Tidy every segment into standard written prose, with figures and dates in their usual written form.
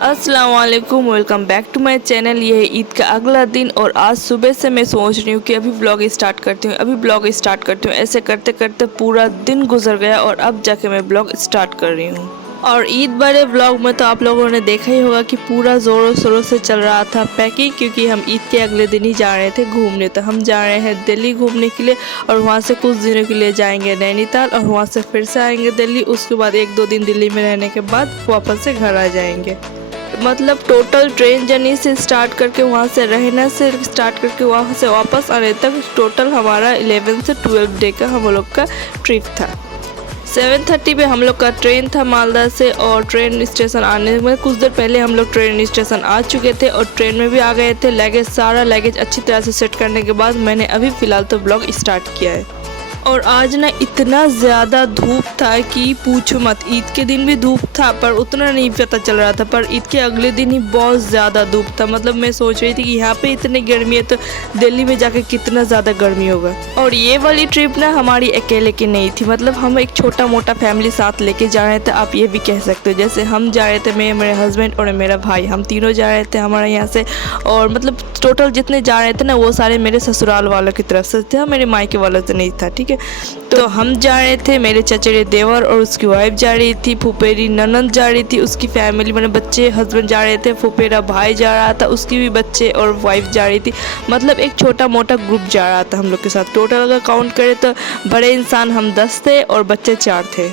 अस्सलाम वालेकुम, welcome back to my channel. ये है ईद का अगला दिन और आज सुबह से मैं सोच रही हूँ कि अभी ब्लॉग स्टार्ट करती हूँ। ऐसे करते करते पूरा दिन गुजर गया और अब जाके मैं ब्लॉग स्टार्ट कर रही हूँ। और ईद वाले ब्लॉग में तो आप लोगों ने देखा ही होगा कि पूरा ज़ोरों शोरों से चल रहा था पैकिंग, क्योंकि हम ईद के अगले दिन ही जा रहे थे घूमने। तो हम जा रहे हैं दिल्ली घूमने के लिए और वहाँ से कुछ दिनों के लिए जाएंगे नैनीताल और वहाँ से फिर से आएंगे दिल्ली। उसके बाद 1-2 दिन दिल्ली में रहने के बाद वापस से घर आ जाएंगे। मतलब टोटल ट्रेन जर्नी से स्टार्ट करके वहाँ से रहने से स्टार्ट करके वहाँ से वापस आने तक टोटल हमारा 11 से 12 डे का हम लोग का ट्रिप था। 7:30 पे हम लोग का ट्रेन था मालदा से और ट्रेन स्टेशन आने में कुछ देर पहले हम लोग ट्रेन स्टेशन आ चुके थे और ट्रेन में भी आ गए थे। सारा लगेज अच्छी तरह से सेट करने के बाद मैंने अभी फ़िलहाल तो ब्लॉग स्टार्ट किया है। और आज ना इतना ज़्यादा धूप था कि पूछो मत। ईद के दिन भी धूप था पर उतना नहीं पता चल रहा था, पर ईद के अगले दिन ही बहुत ज़्यादा धूप था। मतलब मैं सोच रही थी कि यहाँ पे इतनी गर्मी है तो दिल्ली में जाकर कितना ज़्यादा गर्मी होगा। और ये वाली ट्रिप ना हमारी अकेले की नहीं थी, मतलब हम एक छोटा मोटा फैमिली साथ लेके जा रहे थे, आप ये भी कह सकते हो। जैसे हम जा रहे थे, मैं, मेरे हस्बैंड और मेरा भाई, हम तीनों जा रहे थे हमारे यहाँ से। और मतलब टोटल जितने जा रहे थे ना वो सारे मेरे ससुराल वालों की तरफ से थे, मेरे मायके वालों से नहीं था, ठीक है। तो हम जा रहे थे, मेरे चचेरे देवर और उसकी वाइफ जा रही थी, फुफेरी ननंद जा रही थी, उसकी फैमिली मैंने बच्चे हस्बैंड जा रहे थे, फुफेरा भाई जा रहा था, उसकी भी बच्चे और वाइफ जा रही थी। मतलब एक छोटा मोटा ग्रुप जा रहा था हम लोग के साथ। टोटल अगर काउंट करें तो बड़े इंसान हम 10 थे और बच्चे 4 थे।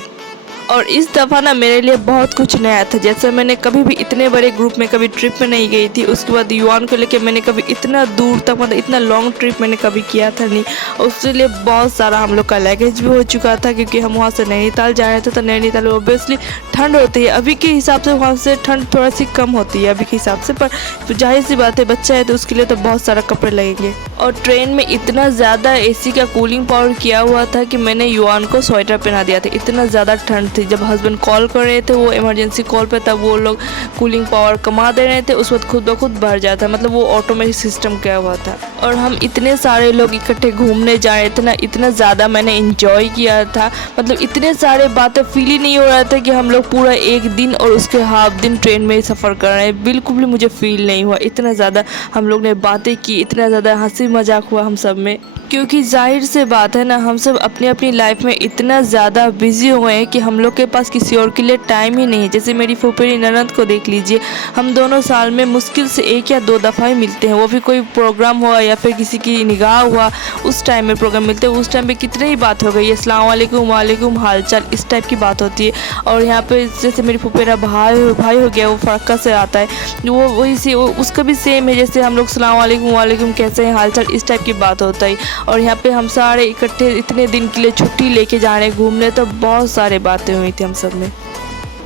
और इस दफ़ा ना मेरे लिए बहुत कुछ नया था। जैसे मैंने कभी भी इतने बड़े ग्रुप में कभी ट्रिप में नहीं गई थी। उसके बाद युवान को लेके मैंने कभी इतना दूर तक, मतलब इतना लॉन्ग ट्रिप मैंने कभी किया था नहीं। उसके लिए बहुत सारा हम लोग का लगेज भी हो चुका था, क्योंकि हम वहाँ से नैनीताल जा रहे थे। तो नैनीताल ओबियसली ठंड होती है, अभी के हिसाब से वहाँ से ठंड थोड़ा सी कम होती है अभी के हिसाब से, पर तो जाहिर सी बात है बच्चा है तो उसके लिए तो बहुत सारा कपड़े लगेंगे। और ट्रेन में इतना ज़्यादा एसी का कूलिंग पावर किया हुआ था कि मैंने युवान को स्वेटर पहना दिया था, इतना ज़्यादा ठंड थी। जब हस्बैंड कॉल कर रहे थे वो इमरजेंसी कॉल पे, तब वो लोग कूलिंग पावर कमा दे रहे थे, उस वक्त खुद ब खुद बढ़ जाता, मतलब वो ऑटोमेटिक सिस्टम किया हुआ था। और हम इतने सारे लोग इकट्ठे घूमने जा रहे थे ना, इतना ज़्यादा मैंने इंजॉय किया था। मतलब इतने सारे बातें फील ही नहीं हो रहा था कि हम लोग पूरा एक दिन और उसके हाफ दिन ट्रेन में सफ़र कर रहे हैं। बिल्कुल भी मुझे फील नहीं हुआ। इतना ज़्यादा हम लोग ने बातें की, इतना ज़्यादा हंसी मजाक हुआ हम सब में, क्योंकि जाहिर से बात है ना, हम सब अपनी अपनी लाइफ में इतना ज़्यादा बिजी हो गए हैं कि हम लोग के पास किसी और के लिए टाइम ही नहीं है। जैसे मेरी फुफेरी ननद को देख लीजिए, हम दोनों साल में मुश्किल से 1 या 2 दफ़ा ही मिलते हैं, वो भी कोई प्रोग्राम हुआ या फिर किसी की निगाह हुआ उस टाइम में प्रोग्राम मिलते हैं। उस टाइम पे कितने ही बात हो गई, अस्सलाम वालेकुम, वालेकुम हाल चाल, इस टाइप की बात होती है। और यहाँ पे जैसे मेरी फुफेरा भाई हो गया, वो फरक्का से आता है, वो वही से उसका भी सेम है। जैसे हम लोग अस्सलाम वालेकुम, वालेकुम कैसे हैं, हाल चाल, इस टाइप की बात होता है। और यहाँ पे हम सारे इकट्ठे इतने दिन के लिए छुट्टी लेके जा रहे हैं घूमने, तो बहुत सारे बातें हुई थी हम सब में।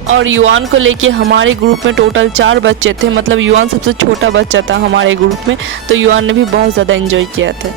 और युवान को लेके हमारे ग्रुप में टोटल 4 बच्चे थे, मतलब युवान सबसे छोटा बच्चा था हमारे ग्रुप में, तो युवान ने भी बहुत ज़्यादा एंजॉय किया था।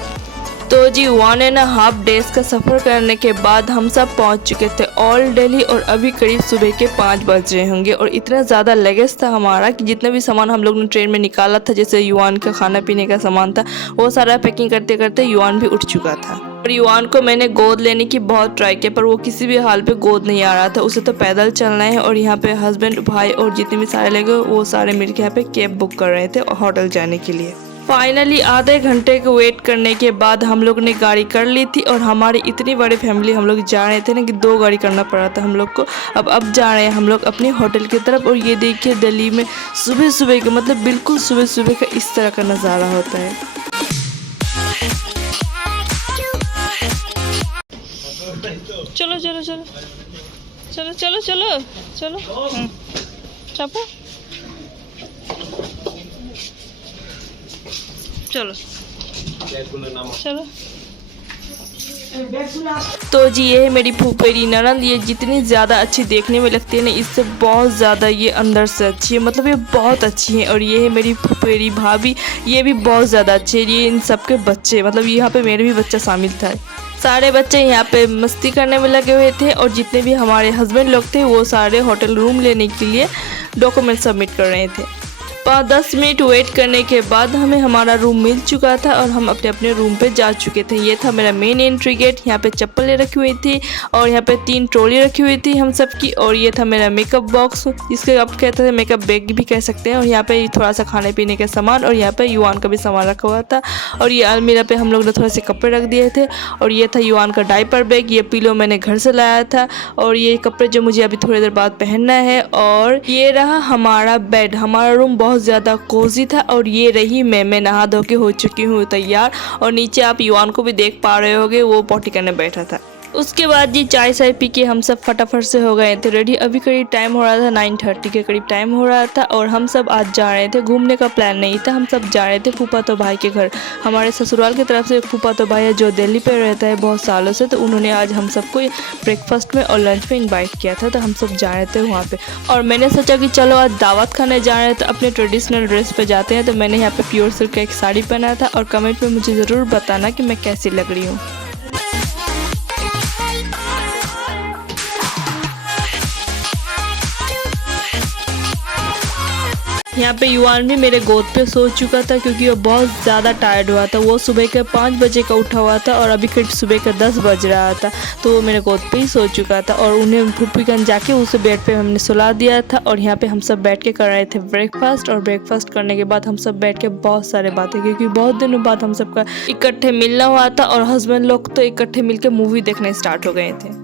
तो जी युवान ने ना हाफ डेज का सफ़र करने के बाद हम सब पहुंच चुके थे ऑल दिल्ली और अभी करीब सुबह के 5 बज रहे होंगे। और इतना ज़्यादा लगेज था हमारा कि जितना भी सामान हम लोग ने ट्रेन में निकाला था, जैसे युवान का खाना पीने का सामान था, वो सारा पैकिंग करते करते युवान भी उठ चुका था। और युवान को मैंने गोद लेने की बहुत ट्राई किया, पर वो किसी भी हाल पे गोद नहीं आ रहा था। उसे तो पैदल चलना है। और यहाँ पे हस्बैंड, भाई और जितने भी सारे लोग वो सारे मिलकर यहाँ पे कैब बुक कर रहे थे होटल जाने के लिए। फाइनली आधे घंटे के वेट करने के बाद हम लोग ने गाड़ी कर ली थी। और हमारी इतनी बड़ी फैमिली हम लोग जा रहे थे ना कि 2 गाड़ी करना पड़ा था हम लोग को। अब जा रहे हैं हम लोग अपने होटल की तरफ। और ये देखिए दिल्ली में सुबह सुबह का, मतलब बिल्कुल सुबह सुबह का इस तरह का नज़ारा होता है। चलो चलो चलो चलो चलो चलो चलो चापो चलो चलो। तो जी ये है मेरी फूफेरी ननद। ये जितनी ज़्यादा अच्छी देखने में लगती है ना, इससे बहुत ज़्यादा ये अंदर से अच्छी है, मतलब ये बहुत अच्छी है। और ये है मेरी फूफेरी भाभी, ये भी बहुत ज़्यादा अच्छी है। ये इन सब के बच्चे, मतलब यहाँ पे मेरे भी बच्चा शामिल था। सारे बच्चे यहाँ पे मस्ती करने में लगे हुए थे। और जितने भी हमारे हस्बैंड लोग थे वो सारे होटल रूम लेने के लिए डॉक्यूमेंट सबमिट कर रहे थे। 10 मिनट वेट करने के बाद हमें हमारा रूम मिल चुका था और हम अपने अपने रूम पे जा चुके थे। ये था मेरा मेन एंट्री गेट। यहाँ पे चप्पलें रखी हुई थी और यहाँ पे 3 ट्रॉली रखी हुई थी हम सब की। और ये था मेरा मेकअप बॉक्स, जिसके आप कहते थे मेकअप बैग भी कह सकते हैं। और यहाँ पे थोड़ा सा खाने पीने का सामान और यहाँ पे युवान का भी सामान रखा हुआ था। और ये अलमीरा पे हम लोग ने थोड़े से कपड़े रख दिए थे। और ये था युवान का डायपर बैग। ये पिलो मैंने घर से लाया था और ये कपड़े जो मुझे अभी थोड़ी देर बाद पहनना है। और ये रहा हमारा बेड। हमारा रूम बहुत ज़्यादा कोजी था। और ये रही मैं नहा धो के हो चुकी हूँ तैयार। और नीचे आप युवान को भी देख पा रहे होगे, वो पॉटी करने बैठा था। उसके बाद जी चाय शाय पी के हम सब फटाफट से हो गए थे रेडी। अभी करीब टाइम हो रहा था 9:30 के करीब टाइम हो रहा था। और हम सब आज जा रहे थे, घूमने का प्लान नहीं था, हम सब जा रहे थे फूफा तो भाई के घर। हमारे ससुराल की तरफ से एक फूफा तो भाई है जो दिल्ली पे रहता है बहुत सालों से, तो उन्होंने आज हम सबको ब्रेकफास्ट में और लंच में इन्वाइट किया था, तो हम सब जा रहे थे वहाँ पे। और मैंने सोचा कि चलो आज दावत खाने जा रहे हैं तो अपने ट्रेडिशनल ड्रेस पे जाते हैं। तो मैंने यहाँ पे प्योर सिल्क का एक साड़ी पहना था। और कमेंट में मुझे ज़रूर बताना कि मैं कैसी लग रही हूँ। यहाँ पे युवान भी मेरे गोद पे सो चुका था क्योंकि वो बहुत ज़्यादा टायर्ड हुआ था। वो सुबह के 5 बजे का उठा हुआ था और अभी करीब सुबह का 10 बज रहा था, तो वो मेरे गोद पे ही सो चुका था। और उन्हें फुफीगंज जाके उसे बेड पे हमने सुला दिया था। और यहाँ पे हम सब बैठ के कर रहे थे ब्रेकफास्ट। और ब्रेकफास्ट करने के बाद हम सब बैठ के बहुत सारे बातें, क्योंकि बहुत दिनों बाद हम सबका इकट्ठे मिलना हुआ था। और हस्बैंड लोग तो इकट्ठे मिलकर मूवी देखने स्टार्ट हो गए थे।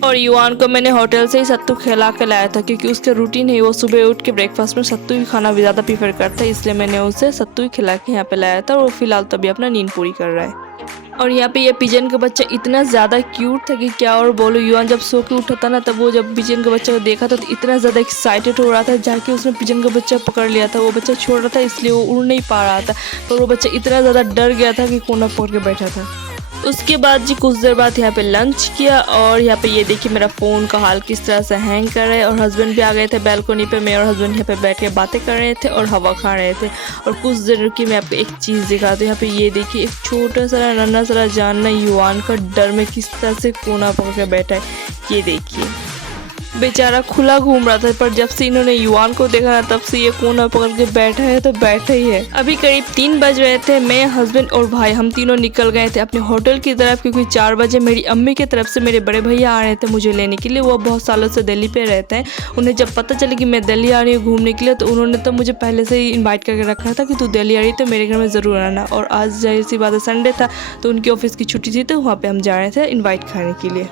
और युवान को मैंने होटल से ही सत्तू खिला के लाया था, क्योंकि उसके रूटीन है वो सुबह उठ के ब्रेकफास्ट में सत्तू ही खाना भी ज़्यादा प्रीफर करता है, इसलिए मैंने उसे सत्तू ही खिला के यहाँ पे लाया था। और वो फिलहाल तो अभी अपना नींद पूरी कर रहा है। और यहाँ पे ये पिजन का बच्चा इतना ज़्यादा क्यूट था कि क्या और बोलो। युवान जब सो के उठा था ना, तब वो जब पिजन का बच्चा को देखा था तो इतना ज़्यादा एक्साइटेड हो रहा था, जाके उसने पिजन का बच्चा पकड़ लिया था। वो बच्चा छोड़ रहा था इसलिए वो उड़ नहीं पा रहा था, पर वो बच्चा इतना ज़्यादा डर गया था कि कोना पकड़ के बैठा था। उसके बाद जी कुछ देर बाद यहाँ पे लंच किया। और यहाँ पे ये देखिए मेरा फ़ोन का हाल किस तरह से हैंग कर रहा है। और हस्बैंड भी आ गए थे बैल्कोनी पे। मैं और हस्बैंड यहाँ पे बैठ के बातें कर रहे थे और हवा खा रहे थे। और कुछ देर की मैं आपको एक चीज़ दिखाती हूँ। यहाँ पे ये देखिए एक छोटा सा नन्हा सा जानना युवान का डर में किस तरह से कोना पकड़ के बैठा है, ये देखिए। बेचारा खुला घूम रहा था, पर जब से इन्होंने युवान को देखा ना, तब से ये कोना पकड़ के बैठा है तो बैठा ही है। अभी करीब 3 बज रहे थे। मैं, हस्बैंड और भाई हम तीनों निकल गए थे अपने होटल की तरफ, क्योंकि 4 बजे मेरी अम्मी की तरफ से मेरे बड़े भैया आ रहे थे मुझे लेने के लिए। वो बहुत सालों से दिल्ली पे रहते हैं। उन्हें जब पता चला कि मैं दिल्ली आ रही हूँ घूमने के लिए, तो उन्होंने तो मुझे पहले से ही इन्वाइट करके रखा था कि तू दिल्ली आ रही तो मेरे घर में ज़रूर आना। और आज जाहिर सी बात है संडे था, तो उनकी ऑफिस की छुट्टी थी, तो वहाँ पर हम जा रहे थे इन्वाइट खाने के लिए।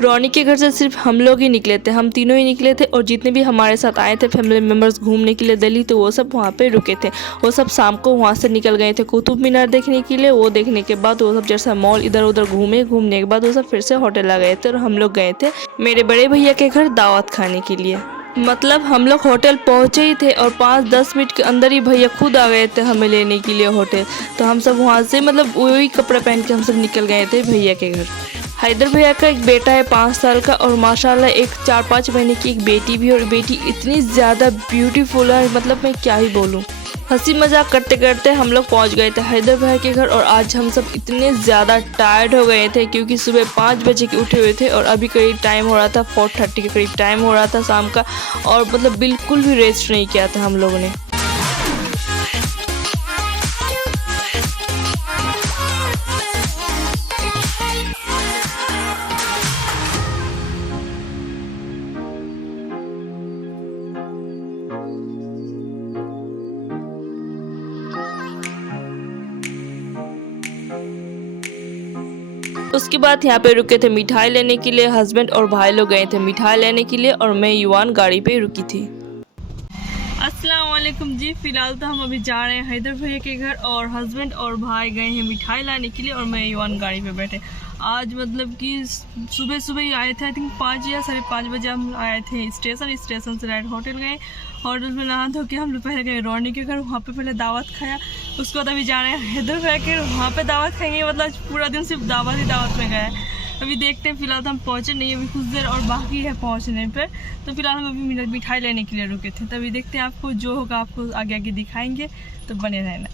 रोनी के घर से सिर्फ हम लोग ही निकले थे, हम तीनों ही निकले थे। और जितने भी हमारे साथ आए थे फैमिली मेम्बर्स घूमने के लिए दिल्ली, तो वो सब वहाँ पे रुके थे। वो सब शाम को वहाँ से निकल गए थे कुतुब मीनार देखने के लिए। वो देखने के बाद वो सब जैसा मॉल इधर उधर घूमे, घूमने के बाद वो सब फिर से होटल आ गए थे। और हम लोग गए थे मेरे बड़े भैया के घर दावत खाने के लिए। मतलब हम लोग होटल पहुँचे ही थे और 5-10 मिनट के अंदर ही भैया खुद आ गए थे हमें लेने के लिए होटल। तो हम सब वहाँ से मतलब वही कपड़ा पहन के हम सब निकल गए थे भैया के घर। हैदर भैया का एक बेटा है 5 साल का, और माशाल्लाह एक 4-5 महीने की एक बेटी भी। और बेटी इतनी ज़्यादा ब्यूटीफुल है, मतलब मैं क्या ही बोलूँ। हंसी मजाक करते करते हम लोग पहुंच गए थे हैदर भैया के घर। और आज हम सब इतने ज़्यादा टायर्ड हो गए थे, क्योंकि सुबह 5 बजे के उठे हुए थे और अभी करीब टाइम हो रहा था 4:30 के करीब टाइम हो रहा था शाम का। और मतलब बिल्कुल भी रेस्ट नहीं किया था हम लोगों ने। उसके बाद यहाँ पे रुके थे मिठाई लेने के लिए। हस्बैंड और भाई लोग गए थे मिठाई लेने के लिए और मैं युवान गाड़ी पे रुकी थी। अस्सलाम वालेकुम जी। फिलहाल तो हम अभी जा रहे हैं हैदर भैया के घर और हस्बैंड और भाई गए हैं मिठाई लाने के लिए और मैं युवान गाड़ी पे बैठे। आज मतलब कि सुबह सुबह ही आए थे, आई थिंक 5 या 5:30 बजे हम आए थे स्टेशन से डायरेक्ट होटल गए। होटल में नहा धो के हम लोग पहले गए रोनी के घर, वहाँ पे पहले दावत खाया। उसके बाद अभी जा रहे हैं हैदर भैया के, वहाँ पे दावत खाएंगे। मतलब पूरा दिन सिर्फ दावत ही दावत में गए। अभी देखते हैं, फिलहाल तो हम पहुँचे नहीं, अभी कुछ देर और बाकी है पहुँचने पर। तो फिलहाल हम अभी मिठाई लेने के लिए रुके थे। तभी देखते हैं, आपको जो होगा आपको आगे आगे दिखाएंगे, तो बने रहना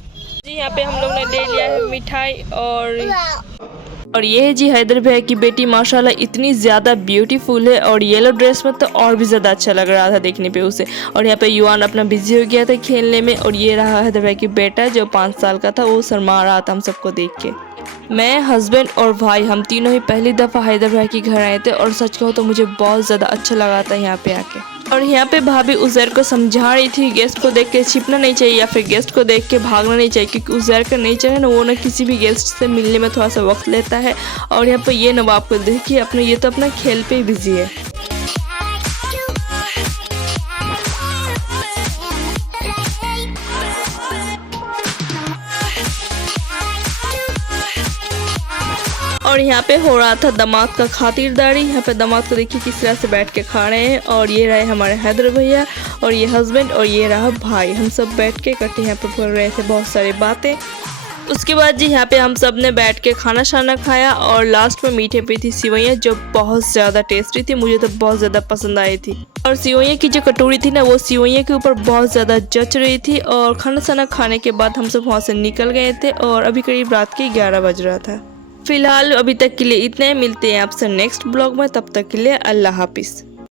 जी। यहाँ पे हम लोग ने ले लिया है मिठाई और और ये है जी हैदर भैया की बेटी, माशाल्लाह इतनी ज़्यादा ब्यूटीफुल है और येलो ड्रेस में तो और भी ज़्यादा अच्छा लग रहा था देखने पे उसे। और यहाँ पे युवान अपना बिजी हो गया था खेलने में। और ये रहा हैदर भैया की बेटा जो 5 साल का था, वो शर्मा रहा था हम सबको देख के। मैं, हस्बैंड और भाई हम तीनों ही पहली दफ़ा हैदर भैया के घर आए थे और सच कहो तो मुझे बहुत ज़्यादा अच्छा लगा था यहाँ पे आके। और यहाँ पे भाभी उज़ैर को समझा रही थी गेस्ट को देख के छिपना नहीं चाहिए या फिर गेस्ट को देख के भागना नहीं चाहिए, क्योंकि उज़ैर का नेचर है ना, वो ना किसी भी गेस्ट से मिलने में थोड़ा सा वक्त लेता है। और यहाँ पे ये नवाब को देखिए अपने, ये तो अपना खेल पे ही बिजी है। और यहाँ पे हो रहा था दामाद का खातिरदारी। यहाँ पे दामाद को देखिए किस तरह से बैठ के खा रहे हैं। और ये रहे हमारे हैदर भैया और ये हस्बैंड और ये रहा भाई। हम सब बैठ के इकट्ठे यहाँ पे बोल रहे थे बहुत सारी बातें। उसके बाद जी यहाँ पे हम सब ने बैठ के खाना शाना खाया और लास्ट में मीठे पे थी सिवैयाँ, जो बहुत ज़्यादा टेस्टी थी, मुझे तो बहुत ज़्यादा पसंद आई थी। और सिवैयाँ की जो कटोरी थी ना, वो सिवैयाँ के ऊपर बहुत ज़्यादा जच रही थी। और खाना शाना खाने के बाद हम सब वहाँ से निकल गए थे और अभी करीब रात के 11 बज रहा था। फिलहाल अभी तक के लिए इतने, मिलते हैं आपसे नेक्स्ट ब्लॉग में, तब तक के लिए अल्लाह हाफिज़।